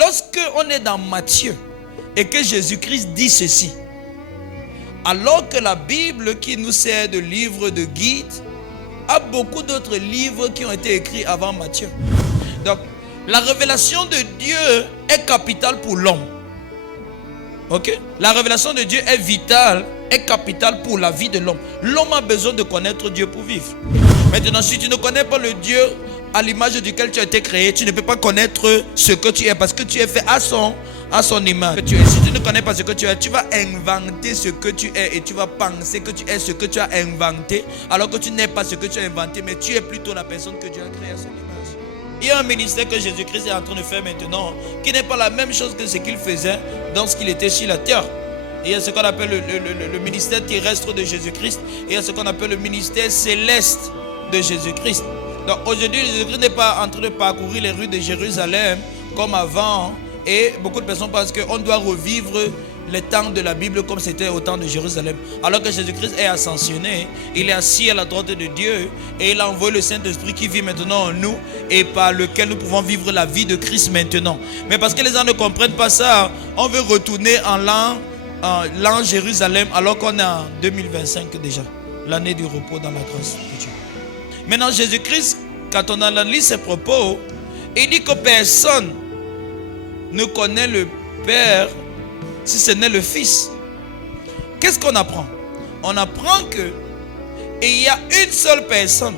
lorsque on est dans Matthieu et que Jésus-Christ dit ceci, alors que la Bible qui nous sert de livre de guide a beaucoup d'autres livres qui ont été écrits avant Matthieu. Donc, la révélation de Dieu est capitale pour l'homme. Ok? La révélation de Dieu est vitale, est capitale pour la vie de l'homme. L'homme a besoin de connaître Dieu pour vivre. Maintenant, si tu ne connais pas le Dieu à l'image duquel tu as été créé, tu ne peux pas connaître ce que tu es, parce que tu es fait à son image. Si tu ne connais pas ce que tu es, tu vas inventer ce que tu es et tu vas penser que tu es ce que tu as inventé, alors que tu n'es pas ce que tu as inventé, mais tu es plutôt la personne que Dieu a créée à son image. Il y a un ministère que Jésus-Christ est en train de faire maintenant qui n'est pas la même chose que ce qu'il faisait lorsqu'il était sur la terre. Il y a ce qu'on appelle le ministère terrestre de Jésus-Christ et il y a ce qu'on appelle le ministère céleste de Jésus-Christ. Donc aujourd'hui, Jésus-Christ n'est pas en train de parcourir les rues de Jérusalem comme avant, et beaucoup de personnes pensent qu'on doit revivre les temps de la Bible comme c'était au temps de Jérusalem. Alors que Jésus-Christ est ascensionné, il est assis à la droite de Dieu et il a envoyé le Saint-Esprit qui vit maintenant en nous et par lequel nous pouvons vivre la vie de Christ maintenant. Mais parce que les gens ne comprennent pas ça, on veut retourner en l'an Jérusalem alors qu'on est en 2025 déjà, l'année du repos dans la grâce de Dieu. Maintenant, Jésus-Christ, quand on analyse ses propos, il dit que personne ne connaît le Père si ce n'est le Fils. Qu'est-ce qu'on apprend? On apprend que il y a une seule personne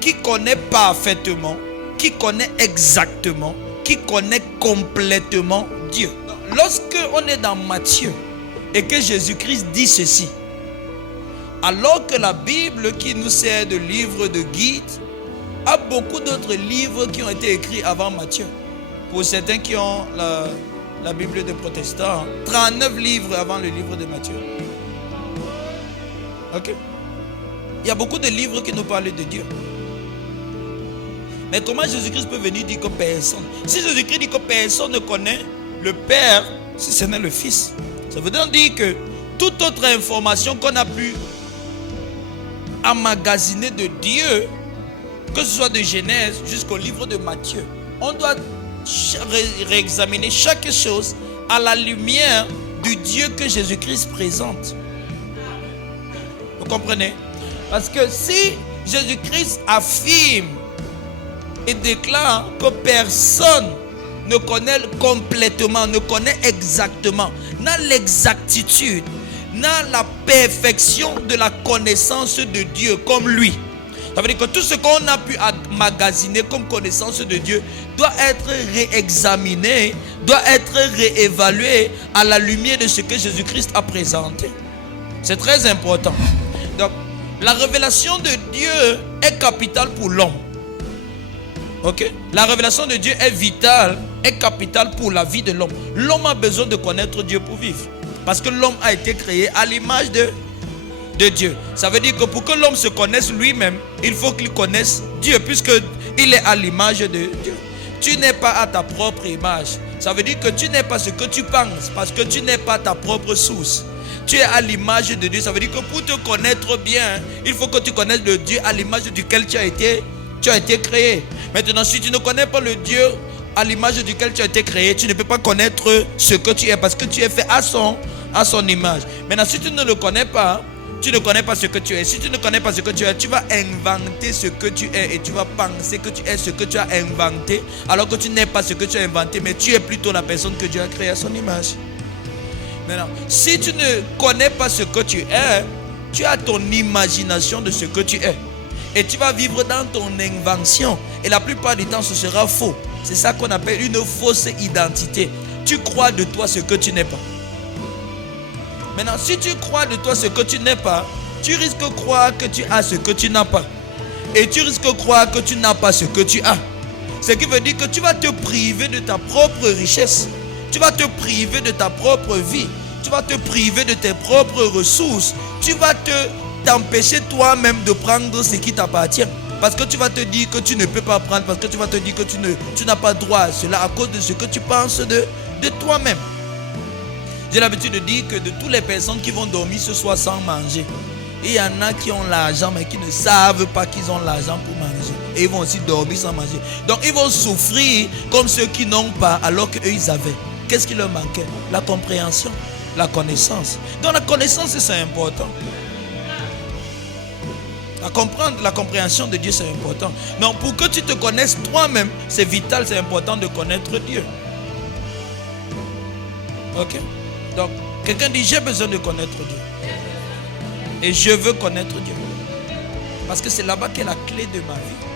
qui connaît parfaitement, qui connaît exactement, qui connaît complètement Dieu. Lorsque on est dans Matthieu et que Jésus-Christ dit ceci, alors que la Bible qui nous sert de livre de guide a beaucoup d'autres livres qui ont été écrits avant Matthieu. Pour certains qui ont la Bible des protestants, 39 livres avant le livre de Matthieu. Ok? Il y a beaucoup de livres qui nous parlent de Dieu. Mais comment Jésus-Christ peut venir dire que personne? Si Jésus-Christ dit que personne ne connaît le Père, si ce n'est le Fils, ça veut dire que toute autre information qu'on a pu emmagasiner de Dieu, que ce soit de Genèse jusqu'au livre de Matthieu, on doit réexaminer chaque chose à la lumière du Dieu que Jésus-Christ présente. Vous comprenez? Parce que si Jésus-Christ affirme et déclare que personne ne connaît complètement, ne connaît exactement, n'a l'exactitude, n'a la perfection de la connaissance de Dieu comme lui. Ça veut dire que tout ce qu'on a pu emmagasiner comme connaissance de Dieu doit être réexaminé, doit être réévalué à la lumière de ce que Jésus-Christ a présenté. C'est très important. Donc, la révélation de Dieu est capitale pour l'homme. Ok? La révélation de Dieu est vitale, est capitale pour la vie de l'homme. L'homme a besoin de connaître Dieu pour vivre. Parce que l'homme a été créé à l'image de Dieu. Ça veut dire que pour que l'homme se connaisse lui-même, il faut qu'il connaisse Dieu, puisqu'il est à l'image de Dieu. Tu n'es pas à ta propre image. Ça veut dire que tu n'es pas ce que tu penses, parce que tu n'es pas ta propre source. Tu es à l'image de Dieu. Ça veut dire que pour te connaître bien, il faut que tu connaisses le Dieu à l'image duquel tu as été créé. Maintenant, si tu ne connais pas le Dieu à l'image duquel tu as été créé, tu ne peux pas connaître ce que tu es, parce que tu es fait à son image. Maintenant, si tu ne le connais pas, tu ne connais pas ce que tu es. Si tu ne connais pas ce que tu es, tu vas inventer ce que tu es et tu vas penser que tu es ce que tu as inventé, alors que tu n'es pas ce que tu as inventé, mais tu es plutôt la personne que Dieu a créée à son image. Maintenant, si tu ne connais pas ce que tu es, tu as ton imagination de ce que tu es. Et tu vas vivre dans ton invention. Et la plupart du temps, ce sera faux. C'est ça qu'on appelle une fausse identité. Tu crois de toi ce que tu n'es pas. Maintenant, si tu crois de toi ce que tu n'es pas, tu risques de croire que tu as ce que tu n'as pas. Et tu risques de croire que tu n'as pas ce que tu as. Ce qui veut dire que tu vas te priver de ta propre richesse. Tu vas te priver de ta propre vie. Tu vas te priver de tes propres ressources. Tu vas t'empêcher toi-même de prendre ce qui t'appartient. Parce que tu vas te dire que tu ne peux pas prendre. Parce que tu vas te dire que tu n'as pas droit à cela à cause de ce que tu penses de toi-même. J'ai l'habitude de dire que de toutes les personnes qui vont dormir ce soir sans manger, il y en a qui ont l'argent mais qui ne savent pas qu'ils ont l'argent pour manger. et ils vont aussi dormir sans manger. Donc ils vont souffrir comme ceux qui n'ont pas alors qu'eux ils avaient. Qu'est-ce qui leur manquait? La compréhension, la connaissance. Donc la connaissance c'est important. La compréhension de Dieu c'est important. Donc pour que tu te connaisses toi-même, c'est vital, c'est important de connaître Dieu. Ok? Donc quelqu'un dit j'ai besoin de connaître Dieu. Et je veux connaître Dieu. Parce que c'est là-bas qu'est la clé de ma vie.